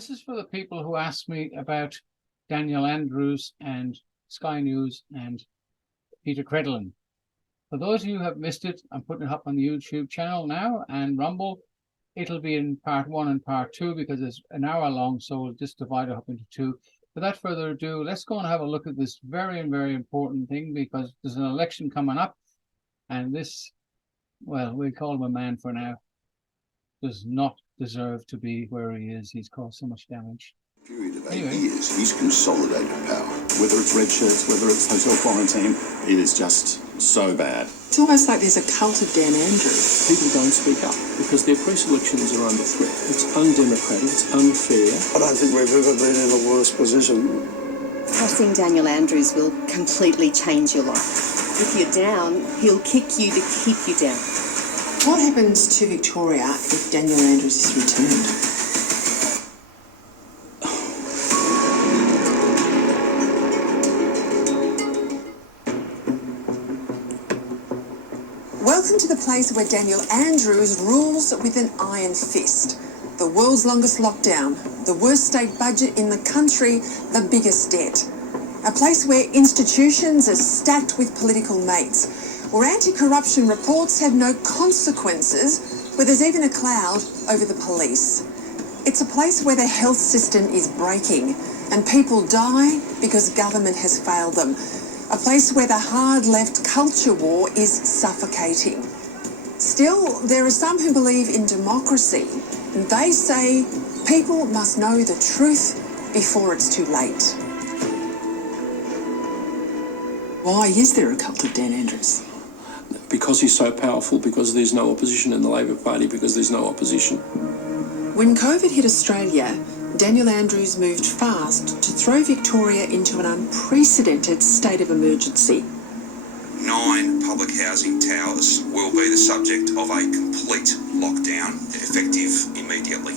This is for the people who ask me about Daniel Andrews and Sky News and Peter Credlin. For those of you who have missed it, I'm putting it up on the YouTube channel now and Rumble. It'll be in part 1 and part 2 because it's an hour long, so we'll just divide it up into 2. Without further ado, let's go and have a look at this very, very important thing, because there's an election coming up, and this, well, we call him a man for now, does not deserve to be where he is. He's caused so much damage. Period of 8 years, he's consolidated power. Whether it's red shirts, whether it's hotel quarantine, it is just so bad. It's almost like there's a cult of Dan Andrews. People don't speak up because their pre-selections are under threat. It's undemocratic, it's unfair. I don't think we've ever been in a worse position. Crossing Daniel Andrews will completely change your life. If you're down, he'll kick you to keep you down. What happens to Victoria if Daniel Andrews is returned? Welcome to the place where Daniel Andrews rules with an iron fist. The world's longest lockdown, the worst state budget in the country, the biggest debt. A place where institutions are stacked with political mates, where anti-corruption reports have no consequences, where there's even a cloud over the police. It's a place where the health system is breaking and people die because government has failed them. A place where the hard left culture war is suffocating. Still, there are some who believe in democracy, and they say people must know the truth before it's too late. Why is there a cult of Dan Andrews? Because he's so powerful, because there's no opposition in the Labor Party, because there's no opposition. When COVID hit Australia, Daniel Andrews moved fast to throw Victoria into an unprecedented state of emergency. 9 public housing towers will be the subject of a complete lockdown, effective immediately.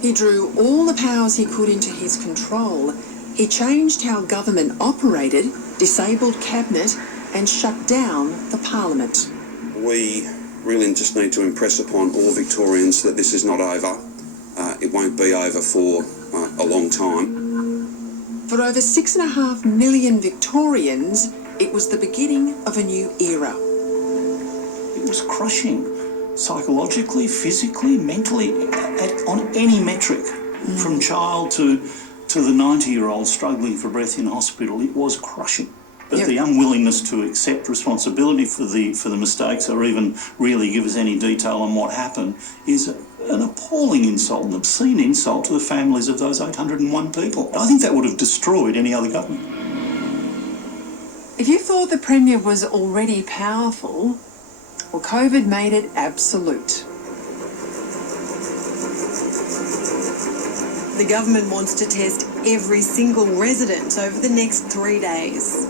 He drew all the powers he could into his control. He changed how government operated, disabled cabinet, and shut down the parliament. We really just need to impress upon all Victorians that this is not over. It won't be over for a long time. For over 6.5 million Victorians, it was the beginning of a new era. It was crushing, psychologically, physically, mentally, on any metric, from child to the 90-year-old struggling for breath in hospital. It was crushing. But the unwillingness to accept responsibility for the mistakes, or even really give us any detail on what happened, is an appalling insult, an obscene insult to the families of those 801 people. I think that would have destroyed any other government. If you thought the Premier was already powerful, well, COVID made it absolute. The government wants to test every single resident over the next 3 days.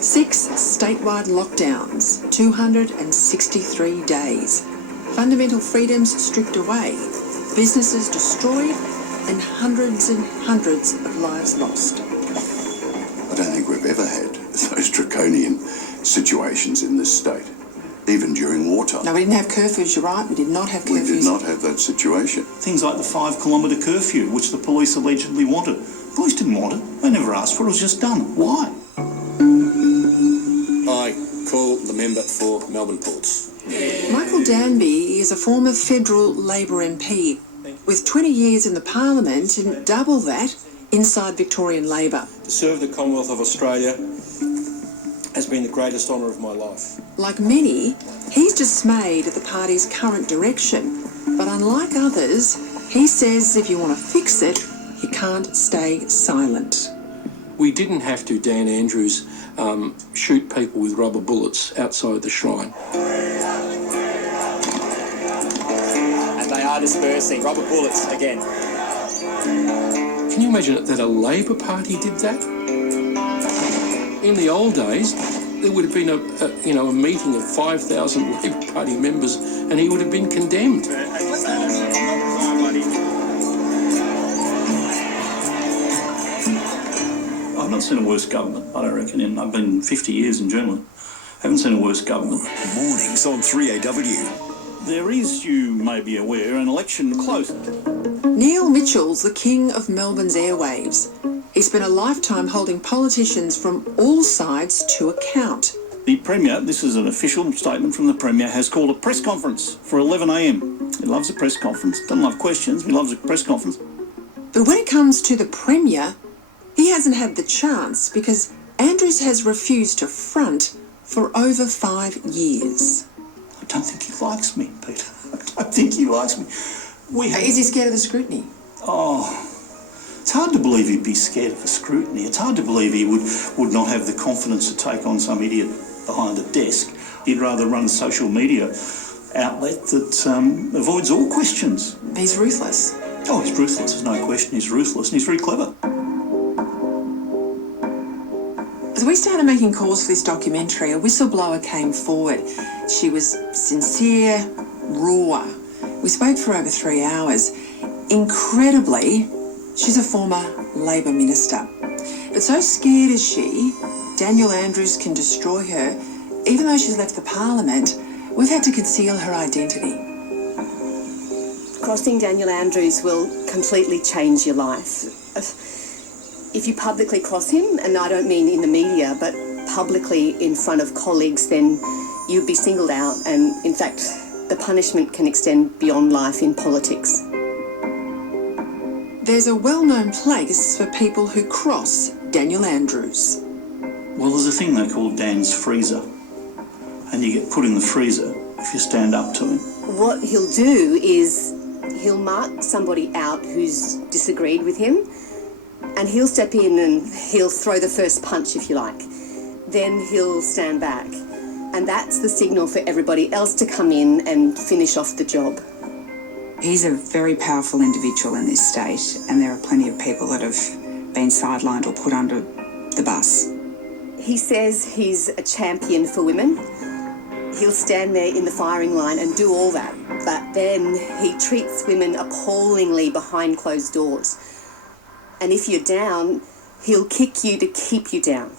6 statewide lockdowns, 263 days. Fundamental freedoms stripped away, businesses destroyed, and hundreds of lives lost. I don't think we've ever had those draconian situations in this state, even during wartime. No, we didn't have curfews, you're right, we did not have curfews. We did not have that situation. Things like the 5-kilometre curfew, which the police allegedly wanted. The police didn't want it. They never asked for it. It was just done. Why? I call the member for Melbourne Ports. Michael Danby is a former federal Labor MP with 20 years in the Parliament and double that inside Victorian Labor. To serve the Commonwealth of Australia has been the greatest honour of my life. Like many, he's dismayed at the party's current direction, but unlike others, he says if you want to fix it, you can't stay silent. We didn't have to, Dan Andrews, shoot people with rubber bullets outside the shrine. And they are dispersing rubber bullets again. Can you imagine that a Labor Party did that? In the old days, there would have been a meeting of 5,000 Labor Party members, and he would have been condemned. I've not seen a worse government, I don't reckon. I've been 50 years in journalism. Haven't seen a worse government. Mornings on 3AW. There is, you may be aware, an election close. Neil Mitchell's the king of Melbourne's airwaves. He spent a lifetime holding politicians from all sides to account. The Premier, this is an official statement from the Premier, has called a press conference for 11 a.m. He loves a press conference. Doesn't love questions, he loves a press conference. But when it comes to the Premier, he hasn't had the chance because Andrews has refused to front for over 5 years. I don't think he likes me, Peter. I don't think he likes me. Is he scared of the scrutiny? Oh, it's hard to believe he'd be scared of the scrutiny. It's hard to believe he would not have the confidence to take on some idiot behind a desk. He'd rather run a social media outlet that avoids all questions. He's ruthless. Oh, he's ruthless, there's no question. He's ruthless and he's very clever. As we started making calls for this documentary, a whistleblower came forward. She was sincere, raw. We spoke for over 3 hours. Incredibly, she's a former Labor minister. But so scared is she, Daniel Andrews can destroy her. Even though she's left the Parliament, we've had to conceal her identity. Crossing Daniel Andrews will completely change your life. If you publicly cross him, and I don't mean in the media, but publicly in front of colleagues, then you'll be singled out, and in fact, the punishment can extend beyond life in politics. There's a well-known place for people who cross Daniel Andrews. Well, there's a thing they call Dan's freezer, and you get put in the freezer if you stand up to him. What he'll do is he'll mark somebody out who's disagreed with him, and he'll step in and he'll throw the first punch, if you like. Then he'll stand back. And that's the signal for everybody else to come in and finish off the job. He's a very powerful individual in this state, and there are plenty of people that have been sidelined or put under the bus. He says he's a champion for women. He'll stand there in the firing line and do all that. But then he treats women appallingly behind closed doors. And if you're down, he'll kick you to keep you down.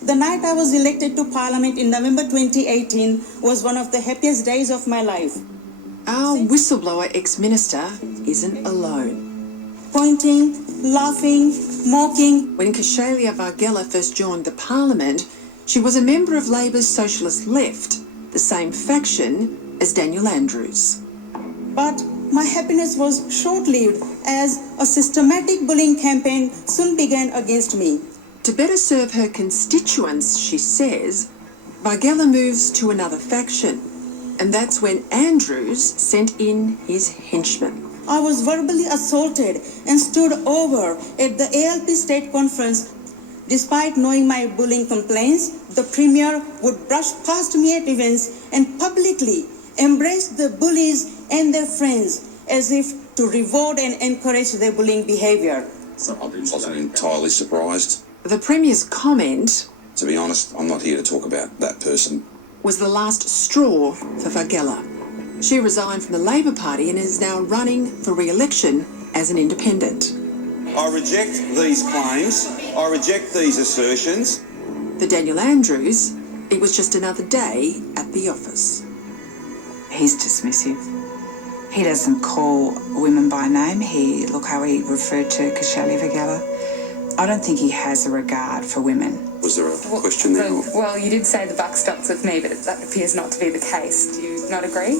The night I was elected to Parliament in November 2018 was one of the happiest days of my life. Our whistleblower ex-minister isn't alone. Pointing, laughing, mocking. When Kshalia Vaghela first joined the Parliament, she was a member of Labor's Socialist Left, the same faction as Daniel Andrews. But my happiness was short-lived as a systematic bullying campaign soon began against me. To better serve her constituents, she says, Vaghela moves to another faction. And that's when Andrews sent in his henchmen. I was verbally assaulted and stood over at the ALP state conference. Despite knowing my bullying complaints, the Premier would brush past me at events and publicly embrace the bullies and their friends as if to reward and encourage their bullying behaviour. I wasn't entirely surprised. The Premier's comment, to be honest, I'm not here to talk about that person, was the last straw for Vaghela. She resigned from the Labor Party and is now running for re-election as an independent. I reject these claims. I reject these assertions. For Daniel Andrews, it was just another day at the office. He's dismissive. He doesn't call women by name. Look how he referred to Kshalia Vaghela. I don't think he has a regard for women. Was there a question there? Well, you did say the buck stops with me, but that appears not to be the case. Do you not agree?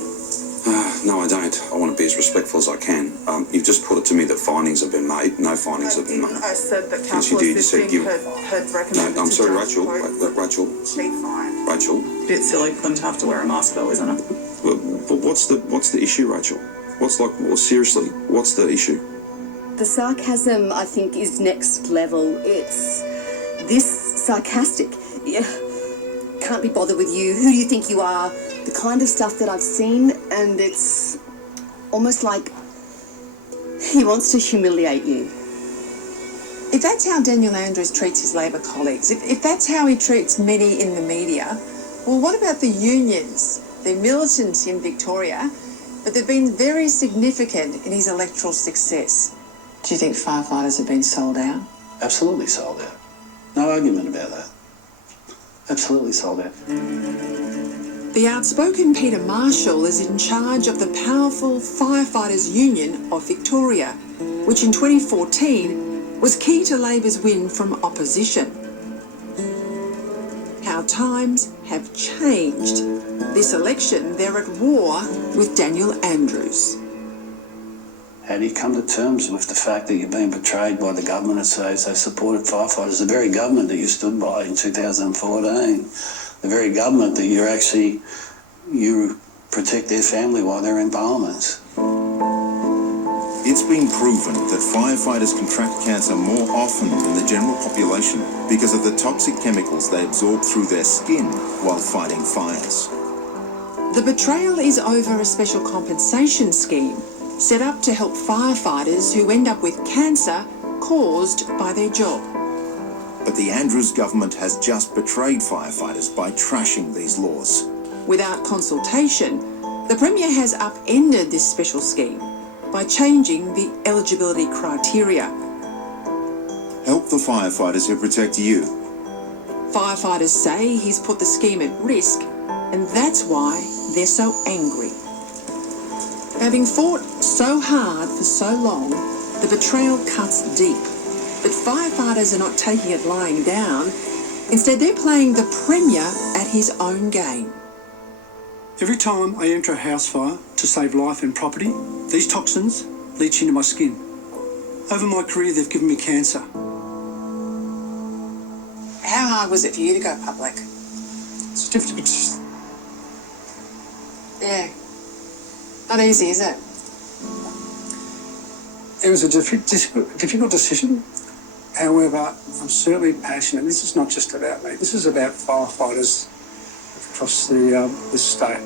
No, I don't. I want to be as respectful as I can. You've just put it to me that findings have been made. No findings have been made. I said that Yes, council you did. You said you... had recommended. No, I'm sorry, Rachel. Rachel. Rachel. Bit silly for them to have to wear a mask, though, isn't it? But what's the issue, Rachel? Seriously, what's the issue? The sarcasm, I think, is next level. It's this sarcastic. Can't be bothered with you. Who do you think you are? The kind of stuff that I've seen, and it's almost like he wants to humiliate you. If that's how Daniel Andrews treats his Labor colleagues, if that's how he treats many in the media, well, what about the unions? They're militant in Victoria, but they've been very significant in his electoral success. Do you think firefighters have been sold out? Absolutely sold out. No argument about that. Absolutely sold out. The The outspoken Peter Marshall is in charge of the powerful Firefighters Union of Victoria, which in 2014 was key to Labor's win from opposition. How times have changed. This election, they're at war with Daniel Andrews. How do you come to terms with the fact that you've been betrayed by the government that says they supported firefighters, the very government that you stood by in 2014, the very government that you protect their family while they're in Parliament? It's been proven that firefighters contract cancer more often than the general population because of the toxic chemicals they absorb through their skin while fighting fires. The betrayal is over a special compensation scheme set up to help firefighters who end up with cancer caused by their job. But the Andrews government has just betrayed firefighters by trashing these laws. Without consultation, the Premier has upended this special scheme by changing the eligibility criteria. Help the firefighters who protect you. Firefighters say he's put the scheme at risk, and that's why they're so angry. Having fought so hard for so long, the betrayal cuts deep. But firefighters are not taking it lying down. Instead, they're playing the Premier at his own game. Every time I enter a house fire to save life and property, these toxins leach into my skin. Over my career, they've given me cancer. How hard was it for you to go public? It's difficult. Yeah. Not easy, is it? It was a difficult decision. However, I'm certainly passionate. This is not just about me. This is about firefighters across the state.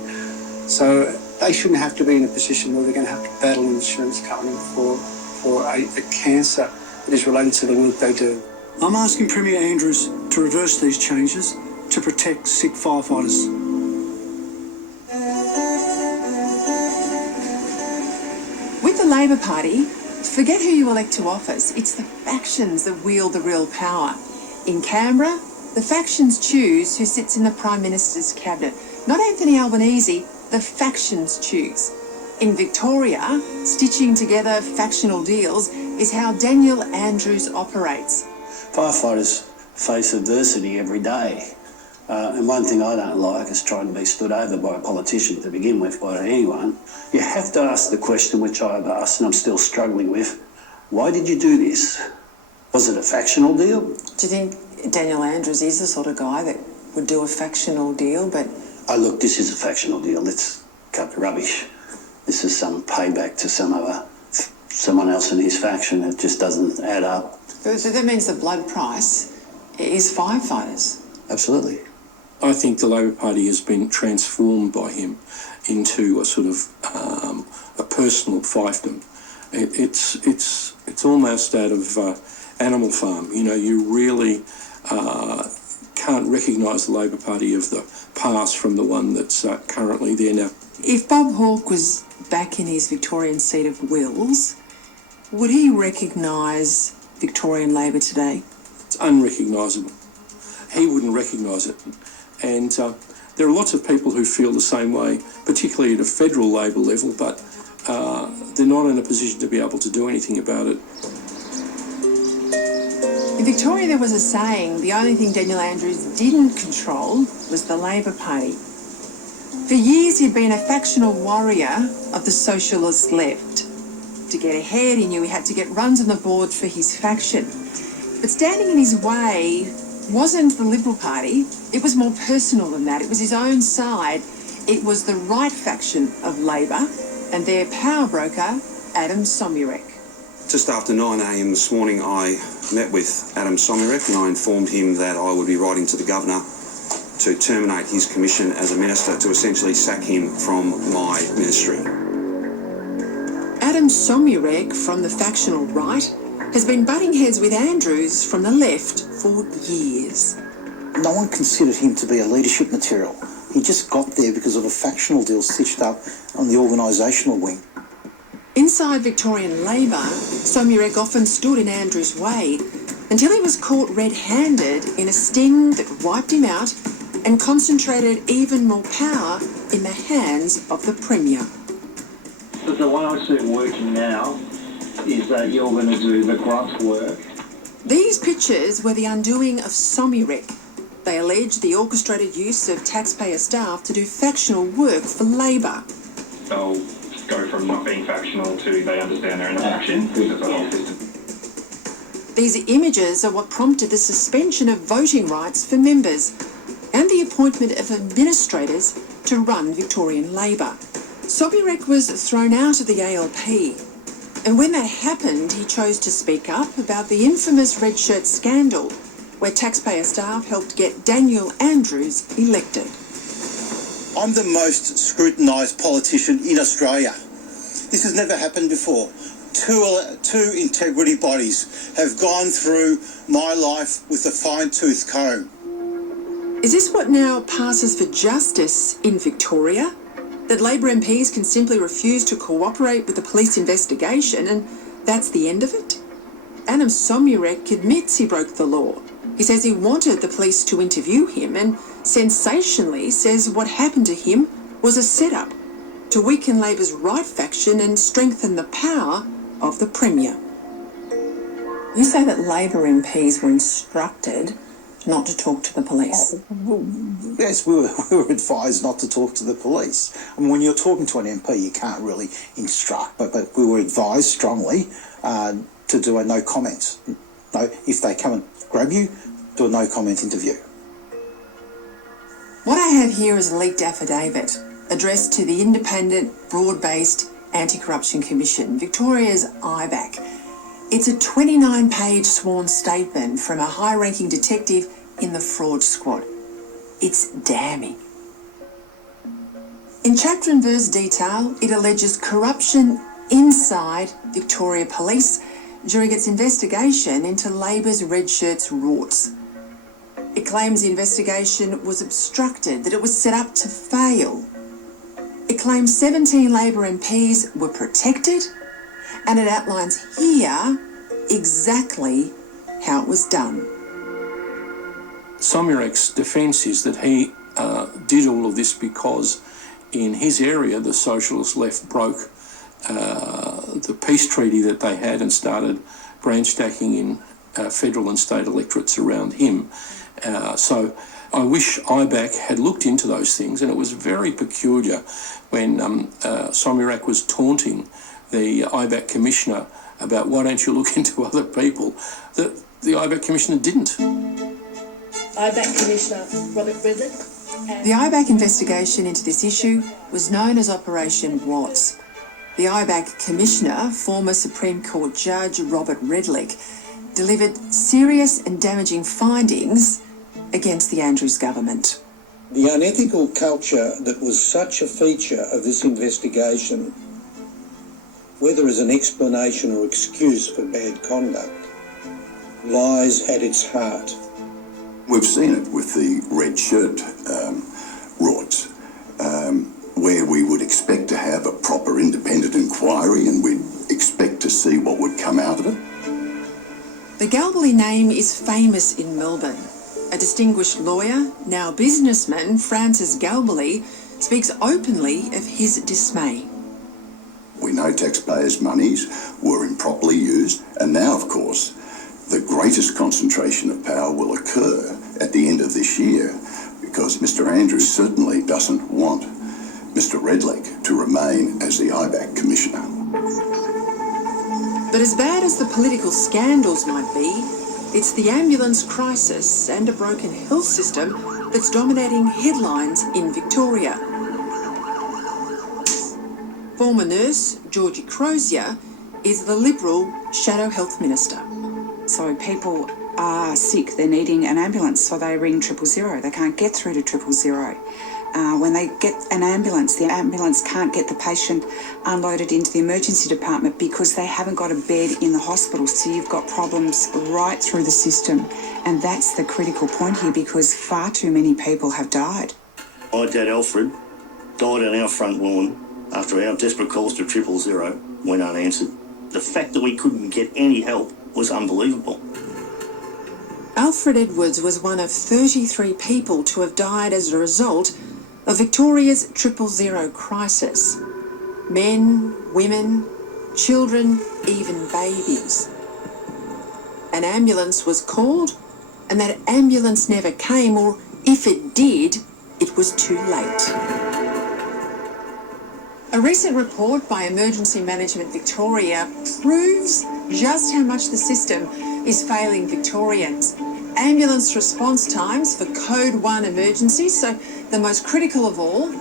So they shouldn't have to be in a position where they're going to have to battle an insurance company for a cancer that is related to the work they do. I'm asking Premier Andrews to reverse these changes to protect sick firefighters. With the Labor Party, forget who you elect to office. It's the factions that wield the real power. In Canberra, the factions choose who sits in the Prime Minister's cabinet. Not Anthony Albanese, the factions choose. In Victoria, stitching together factional deals is how Daniel Andrews operates. Firefighters face adversity every day. And one thing I don't like is trying to be stood over by a politician to begin with, by anyone. You have to ask the question which I've asked and I'm still struggling with. Why did you do this? Was it a factional deal? Do you think Daniel Andrews is the sort of guy that would do a factional deal, but... Oh, look, this is a factional deal. Let's cut the rubbish. This is some payback to someone else in his faction. It just doesn't add up. So that means the blood price is firefighters? Absolutely. I think the Labor Party has been transformed by him into a sort of a personal fiefdom. It's almost out of Animal Farm. You know, you really can't recognise the Labor Party of the past from the one that's currently there now. If Bob Hawke was back in his Victorian seat of wills, would he recognise Victorian Labor today? It's unrecognisable. He wouldn't recognise it. And there are lots of people who feel the same way, particularly at a federal Labor level, but they're not in a position to be able to do anything about it. In Victoria, there was a saying, the only thing Daniel Andrews didn't control was the Labor Party. For years, he'd been a factional warrior of the socialist left. To get ahead, he knew he had to get runs on the board for his faction. But standing in his way wasn't the Liberal Party. It was more personal than that. It was his own side. It was the right faction of Labor and their power broker, Adam Somyurek. Just after 9 a.m. this morning, I met with Adam Somyurek and I informed him that I would be writing to the Governor to terminate his commission as a minister, to essentially sack him from my ministry. Adam Somyurek from the factional right has been butting heads with Andrews from the left for years. No one considered him to be a leadership material. He just got there because of a factional deal stitched up on the organisational wing. Inside Victorian Labor, Somyurek often stood in Andrews' way until he was caught red-handed in a sting that wiped him out and concentrated even more power in the hands of the Premier. But the way I see it working now is that you're going to do the grunt work. These pictures were the undoing of Somyurek. They allege the orchestrated use of taxpayer staff to do factional work for Labor. They'll go from not being factional to they understand their interaction with the whole system. These images are what prompted the suspension of voting rights for members and the appointment of administrators to run Victorian Labor. Somyurek was thrown out of the ALP, and when that happened, he chose to speak up about the infamous red shirt scandal, where taxpayer staff helped get Daniel Andrews elected. I'm the most scrutinised politician in Australia. This has never happened before. Two integrity bodies have gone through my life with a fine-tooth comb. Is this what now passes for justice in Victoria? That Labor MPs can simply refuse to cooperate with the police investigation and that's the end of it? Adam Somyurek admits he broke the law. He says he wanted the police to interview him and sensationally says what happened to him was a setup to weaken Labor's right faction and strengthen the power of the Premier. You say that Labor MPs were instructed not to talk to the police. Yes, we were advised not to talk to the police. I mean, when you're talking to an MP, you can't really instruct, but we were advised strongly to do a no comment. No, if they come and grab you, do a no comment interview. What I have here is a leaked affidavit addressed to the Independent, Broad-Based Anti-Corruption Commission, Victoria's IBAC. It's a 29-page sworn statement from a high-ranking detective in the fraud squad. It's damning. In chapter and verse detail, it alleges corruption inside Victoria Police during its investigation into Labor's red shirts rorts. It claims the investigation was obstructed, that it was set up to fail. It claims 17 Labor MPs were protected, and it outlines here exactly how it was done. Somyurek's defence is that he did all of this because in his area the socialist left broke the peace treaty that they had and started branch stacking in federal and state electorates around him. So I wish IBAC had looked into those things, and it was very peculiar when Somyurek was taunting the IBAC commissioner about why don't you look into other people, that the IBAC commissioner didn't. IBAC Commissioner Robert Redlick. The IBAC investigation into this issue was known as Operation Watts. The IBAC Commissioner, former Supreme Court Judge Robert Redlick, delivered serious and damaging findings against the Andrews government. The unethical culture that was such a feature of this investigation, whether as an explanation or excuse for bad conduct, lies at its heart. We've seen it with the red shirt rorts, where we would expect to have a proper independent inquiry and we'd expect to see what would come out of it. The Galbally name is famous in Melbourne. A distinguished lawyer, now businessman, Francis Galbally, speaks openly of his dismay. We know taxpayers' monies were improperly used, and now, of course, the greatest concentration of power will occur at the end of this year, because Mr Andrews certainly doesn't want Mr Redlick to remain as the IBAC Commissioner. But as bad as the political scandals might be, it's the ambulance crisis and a broken health system that's dominating headlines in Victoria. Former nurse Georgie Crozier is the Liberal Shadow Health Minister. So people are sick, they're needing an ambulance, so they ring 000. They can't get through to 000. When they get an ambulance, the ambulance can't get the patient unloaded into the emergency department because they haven't got a bed in the hospital. So you've got problems right through the system. And that's the critical point here, because far too many people have died. My dad Alfred died on our front lawn after our desperate calls to 000 went unanswered. The fact that we couldn't get any help was unbelievable. Alfred Edwards was one of 33 people to have died as a result of Victoria's 000 crisis. Men, women, children, even babies. An ambulance was called, and that ambulance never came, or if it did, it was too late. A recent report by Emergency Management Victoria proves just how much the system is failing Victorians. Ambulance response times for Code 1 emergencies, so the most critical of all,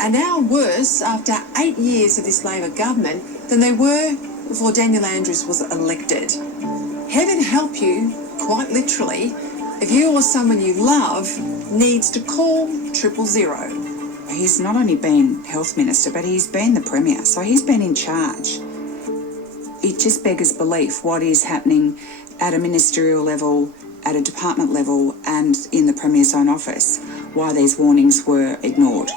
are now worse after 8 years of this Labor government than they were before Daniel Andrews was elected. Heaven help you, quite literally, if you or someone you love needs to call 000. He's not only been Health Minister, but he's been the Premier, so he's been in charge. It just beggars belief what is happening at a ministerial level, at a department level, and in the Premier's own office, why these warnings were ignored.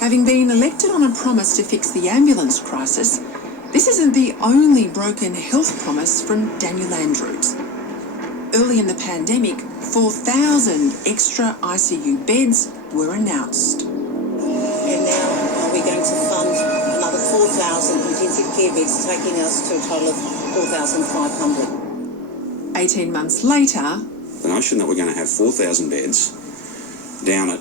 Having been elected on a promise to fix the ambulance crisis, this isn't the only broken health promise from Daniel Andrews. Early in the pandemic, 4,000 extra ICU beds were announced. And now we're going to fund another 4,000 intensive care beds, taking us to a total of 4,500. 18 months later, The notion that we're going to have 4,000 beds down at,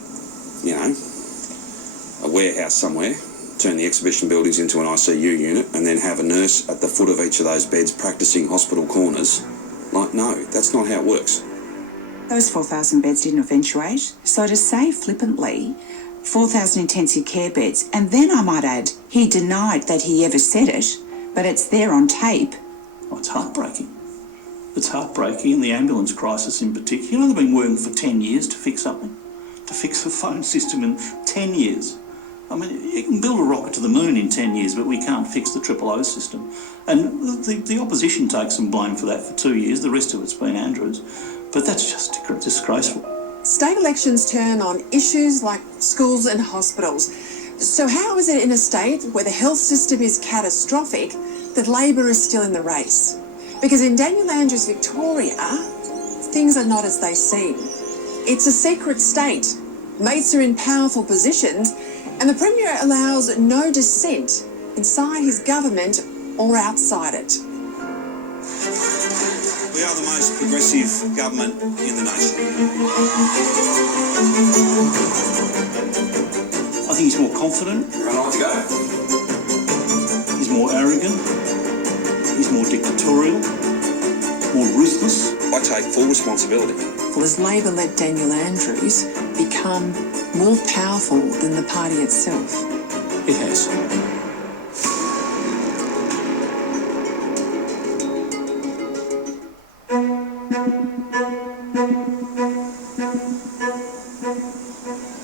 a warehouse somewhere, turn the exhibition buildings into an ICU unit, and then have a nurse at the foot of each of those beds practising hospital corners. No, that's not how it works. Those 4,000 beds didn't eventuate, so to say flippantly, 4,000 intensive care beds, and then I might add, he denied that he ever said it, but it's there on tape. Oh, it's heartbreaking. It's heartbreaking, and the ambulance crisis in particular. They've been working for 10 years to fix something, to fix the phone system in 10 years. I mean, you can build a rocket to the moon in 10 years, but we can't fix the 000 system. And the opposition takes some blame for that for 2 years. The rest of it's been Andrews. But that's just disgraceful. state elections turn on issues like schools and hospitals. So how is it in a state where the health system is catastrophic that Labor is still in the race? Because in Daniel Andrews' Victoria, things are not as they seem. It's a secret state. Mates are in powerful positions, and the Premier allows no dissent inside his government or outside it. We are the most progressive government in the nation. I think he's more confident. Right to go. He's more arrogant. He's more dictatorial, more ruthless. I take full responsibility. Well, has Labor let Daniel Andrews become more powerful than the party itself? It has.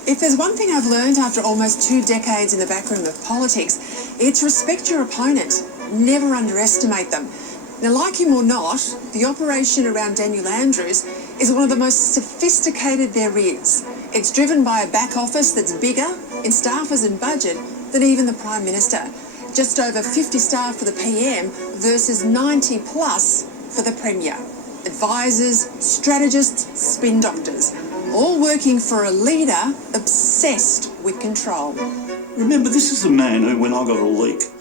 If there's one thing I've learned after almost 2 decades in the backroom of politics, it's respect your opponent. Never underestimate them. Now, like him or not, the operation around Daniel Andrews is one of the most sophisticated there is. It's driven by a back office that's bigger in staffers and budget than even the Prime Minister. Just over 50 staff for the PM versus 90 plus for the Premier. Advisors, strategists, spin doctors, all working for a leader obsessed with control. Remember, this is the man who, when I got a leak,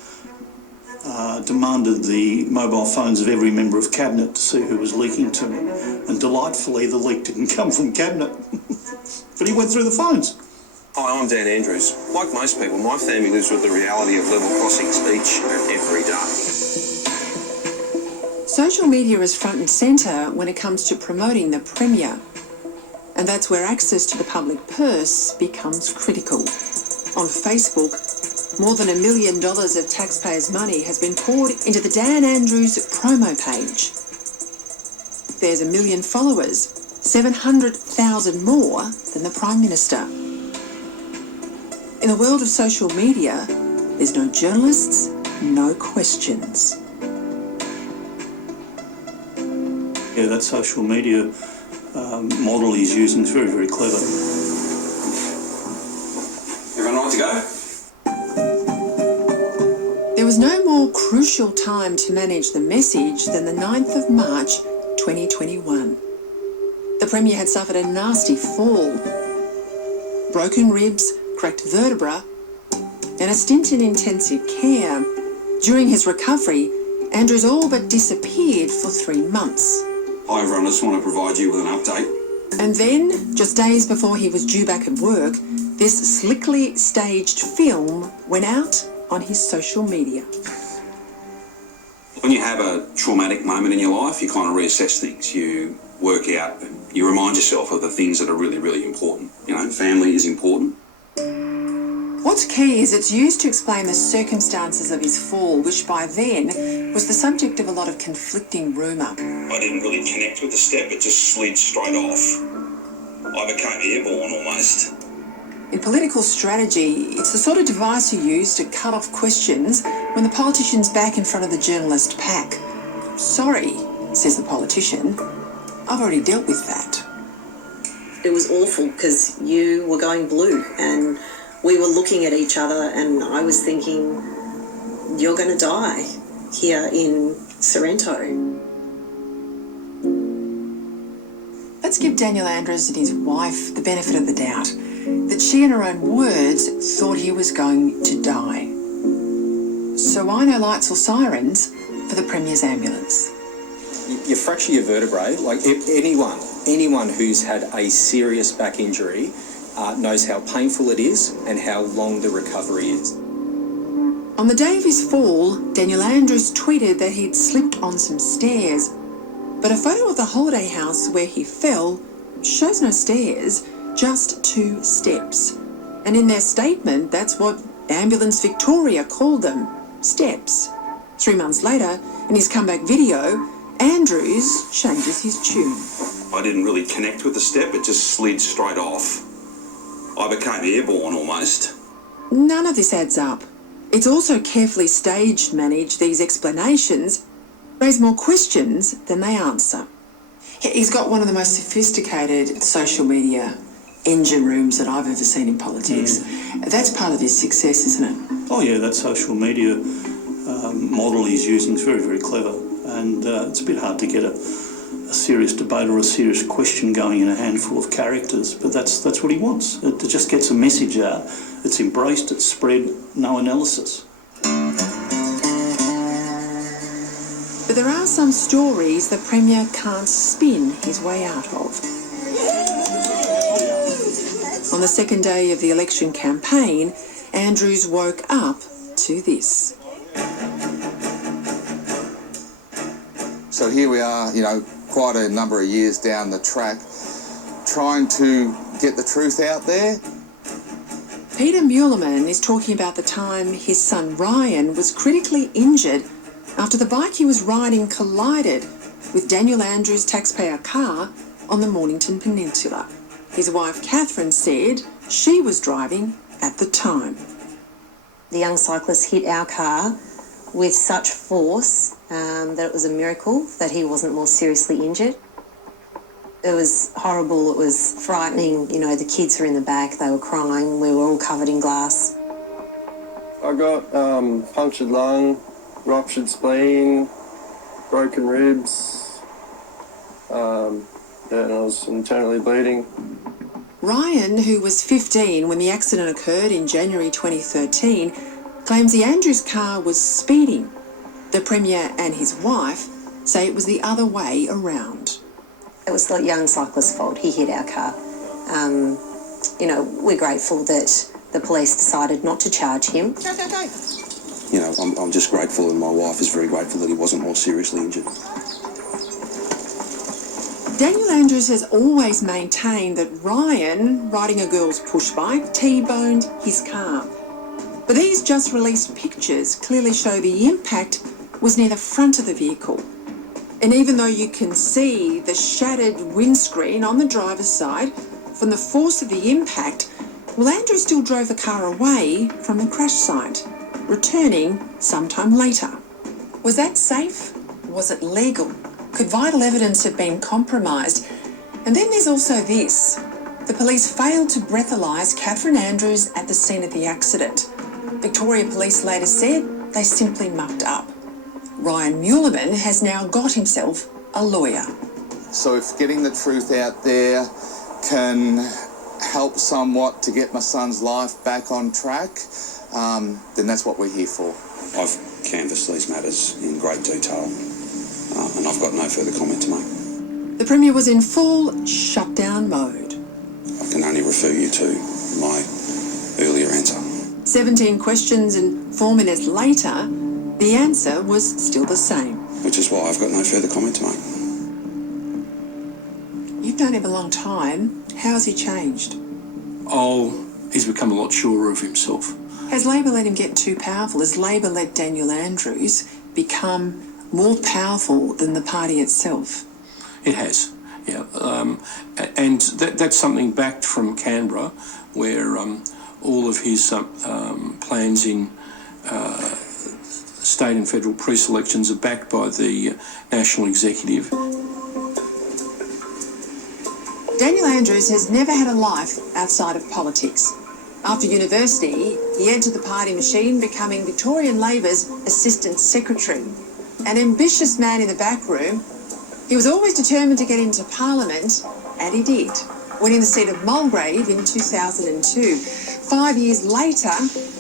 demanded the mobile phones of every member of Cabinet to see who was leaking to him. And delightfully, the leak didn't come from Cabinet. But he went through the phones. Hi, I'm Dan Andrews. Like most people, my family lives with the reality of level crossings each and every day. Social media is front and centre when it comes to promoting the Premier. And that's where access to the public purse becomes critical. On Facebook, more than $1 million of taxpayers' money has been poured into the Dan Andrews promo page. There's 1 million followers, 700,000 more than the Prime Minister. In the world of social media, there's no journalists, no questions. Yeah, that social media model he's using is very, very clever. Everyone right to go? There was no more crucial time to manage the message than the 9th of March 2021. The Premier had suffered a nasty fall, broken ribs, cracked vertebra, and a stint in intensive care. During his recovery, Andrews all but disappeared for 3 months. Hi everyone, I just want to provide you with an update. And then, just days before he was due back at work, this slickly staged film went out on his social media. When you have a traumatic moment in your life, you kind of reassess things. You work out, you remind yourself of the things that are really, really important. You know, family is important. What's key is it's used to explain the circumstances of his fall, which by then was the subject of a lot of conflicting rumour. I didn't really connect with the step, it just slid straight off. I became airborne almost. In political strategy, it's the sort of device you use to cut off questions when the politician's back in front of the journalist pack. Sorry, says the politician, I've already dealt with that. It was awful because you were going blue and we were looking at each other and I was thinking, you're going to die here in Sorrento. Let's give Daniel Andrews and his wife the benefit of the doubt that she, in her own words, thought he was going to die. So why no lights or sirens for the Premier's ambulance? You fracture your vertebrae, like anyone who's had a serious back injury knows how painful it is and how long the recovery is. On the day of his fall, Daniel Andrews tweeted that he'd slipped on some stairs, but a photo of the holiday house where he fell shows no stairs, just 2 steps. And in their statement, that's what Ambulance Victoria called them, steps. 3 months later, in his comeback video, Andrews changes his tune. I didn't really connect with the step, it just slid straight off. I became airborne almost. None of this adds up. It's also carefully staged managed. These explanations raise more questions than they answer. He's got one of the most sophisticated social media engine rooms that I've ever seen in politics. That's part of his success, isn't it? Oh yeah, that social media model he's using is very, very clever, and it's a bit hard to get a serious debate or a serious question going in a handful of characters, but that's what he wants. It just gets a message out. It's embraced, it's spread, no analysis. But there are some stories the Premier can't spin his way out of. On the second day of the election campaign, Andrews woke up to this. So here we are, you know, quite a number of years down the track, trying to get the truth out there. Peter Muleman is talking about the time his son Ryan was critically injured after the bike he was riding collided with Daniel Andrews' taxpayer car on the Mornington Peninsula. His wife Catherine said she was driving at the time. The young cyclist hit our car with such force that it was a miracle that he wasn't more seriously injured. It was horrible, it was frightening. You know, the kids were in the back, they were crying, we were all covered in glass. I got punctured lung, ruptured spleen, broken ribs, and I was internally bleeding. Ryan, who was 15 when the accident occurred in January 2013, claims the Andrews car was speeding. The Premier and his wife say it was the other way around. It was the young cyclist's fault, he hit our car. You know, we're grateful that the police decided not to charge him. You know, I'm just grateful, and my wife is very grateful that he wasn't more seriously injured. Daniel Andrews has always maintained that Ryan, riding a girl's push bike, T-boned his car. But these just released pictures clearly show the impact was near the front of the vehicle. And even though you can see the shattered windscreen on the driver's side from the force of the impact, well, Andrew still drove the car away from the crash site, returning sometime later. Was that safe? Was it legal? Could vital evidence have been compromised? And then there's also this. The police failed to breathalyse Catherine Andrews at the scene of the accident. Victoria Police later said they simply mucked up. Ryan Muleman has now got himself a lawyer. So if getting the truth out there can help somewhat to get my son's life back on track, then that's what we're here for. I've canvassed these matters in great detail, and I've got no further comment to make. The Premier was in full shutdown mode. I can only refer you to my earlier answer. 17 questions and 4 minutes later, the answer was still the same. Which is why I've got no further comment to make. You've known him a long time. How has he changed? Oh, he's become a lot surer of himself. Has Labor let him get too powerful? Has Labor let Daniel Andrews become more powerful than the party itself? It has, yeah. And that's something backed from Canberra, where all of his plans in state and federal pre-selections are backed by the National Executive. Daniel Andrews has never had a life outside of politics. After university, he entered the party machine, becoming Victorian Labor's Assistant Secretary. An ambitious man in the back room, he was always determined to get into Parliament, and he did, winning the seat of Mulgrave in 2002. 5 years later,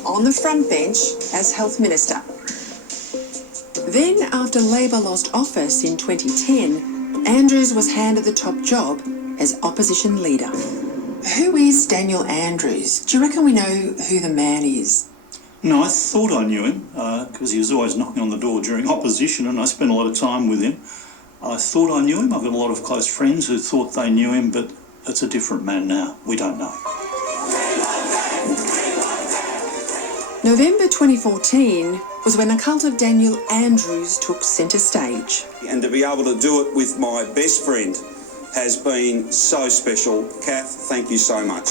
on the front bench as Health Minister. Then, after Labor lost office in 2010, Andrews was handed the top job as Opposition Leader. Who is Daniel Andrews? Do you reckon we know who the man is? No, I thought I knew him because he was always knocking on the door during opposition, and I spent a lot of time with him. I thought I knew him. I've got a lot of close friends who thought they knew him, but it's a different man now. We don't know. November 2014 was when the cult of Daniel Andrews took centre stage. And to be able to do it with my best friend has been so special. Kath, thank you so much.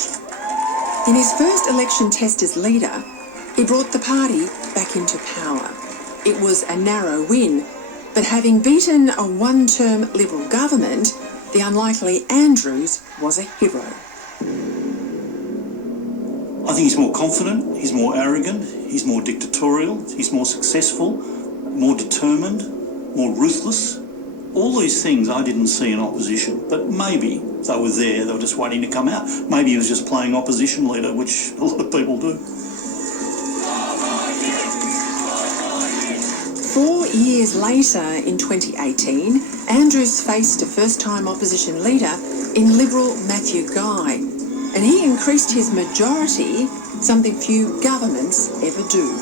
In his first election test as leader, he brought the party back into power. It was a narrow win, but having beaten a one-term Liberal government, the unlikely Andrews was a hero. I think he's more confident, he's more arrogant, he's more dictatorial, he's more successful, more determined, more ruthless. All these things I didn't see in opposition, but maybe they were there, they were just waiting to come out. Maybe he was just playing opposition leader, which a lot of people do. 4 years later, in 2018, Andrews faced a first-time opposition leader in Liberal Matthew Guy, and he increased his majority, something few governments ever do.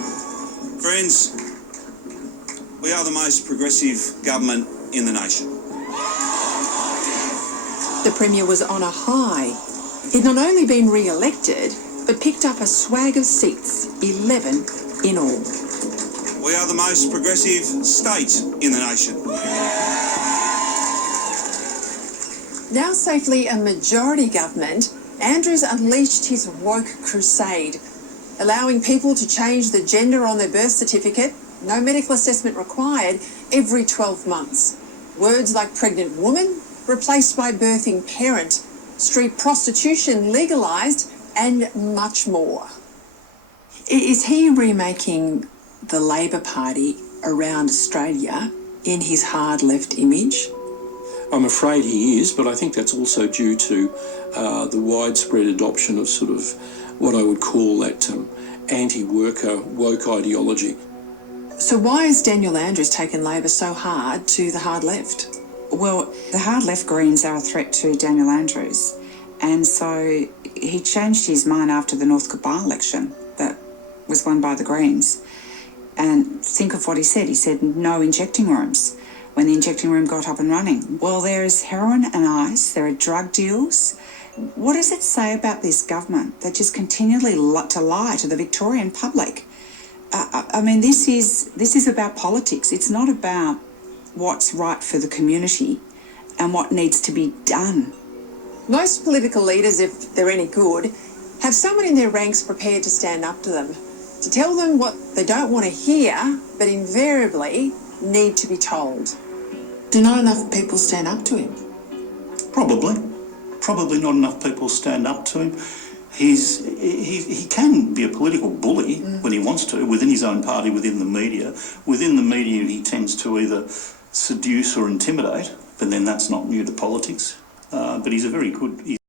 Friends, we are the most progressive government in the nation. The Premier was on a high. He'd not only been re-elected, but picked up a swag of seats, 11 in all. We are the most progressive state in the nation. Now safely a majority government, Andrews unleashed his woke crusade, allowing people to change the gender on their birth certificate, no medical assessment required, every 12 months. Words like pregnant woman replaced by birthing parent, street prostitution legalised, and much more. Is he remaking the Labor Party around Australia in his hard left image? I'm afraid he is, but I think that's also due to the widespread adoption of sort of what I would call that anti-worker woke ideology. So why has Daniel Andrews taken Labor so hard to the hard left? Well, the hard left Greens are a threat to Daniel Andrews, and so he changed his mind after the Northcote by-election that was won by the Greens. And think of what he said. He said no injecting rooms when the injecting room got up and running. Well, there is heroin and ice, there are drug deals. What does it say about this government that just continually to lie to the Victorian public? I mean, this is about politics. It's not about what's right for the community and what needs to be done. Most political leaders, if they're any good, have someone in their ranks prepared to stand up to them, to tell them what they don't want to hear, but invariably need to be told. Do not enough people stand up to him? Probably not enough people stand up to him. He can be a political bully when he wants to, within his own party, within the media. Within the media, he tends to either seduce or intimidate, but then that's not new to politics. But he's a very good...